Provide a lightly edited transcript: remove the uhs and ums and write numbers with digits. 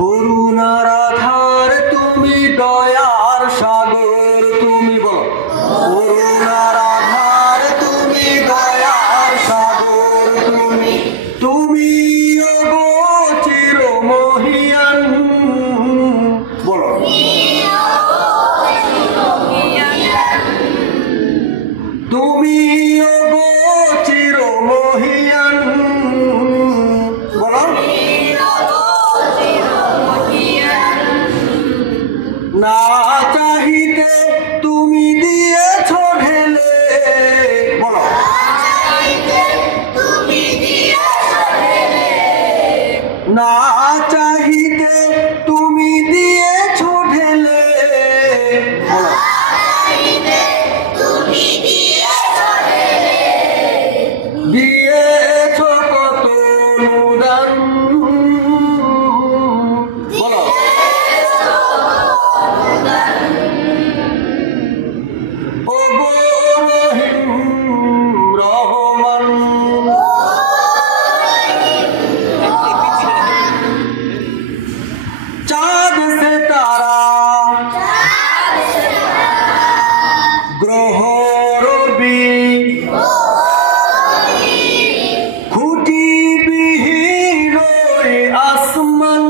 করুণার আধার তুমি, দয়ার সাগর তুমি, বলো করুণার আধার তুমি, দয়ার সাগর তুমি, তুমি ওগো চিরমহিয়ান, বলো তুমি ওগো চিরমহিয়ান, বলো না চাহিতে তুমি দিয়েছ ঢেলে, বলো না চাহিতে তুমি দিয়েছ ঢেলে, বলো দিয়েছ কত অনুদান, বলো ওগো রহিম রহমান, চাঁদ সে তারা গ্রহ রবি খুঁটি বিহীন আসমান,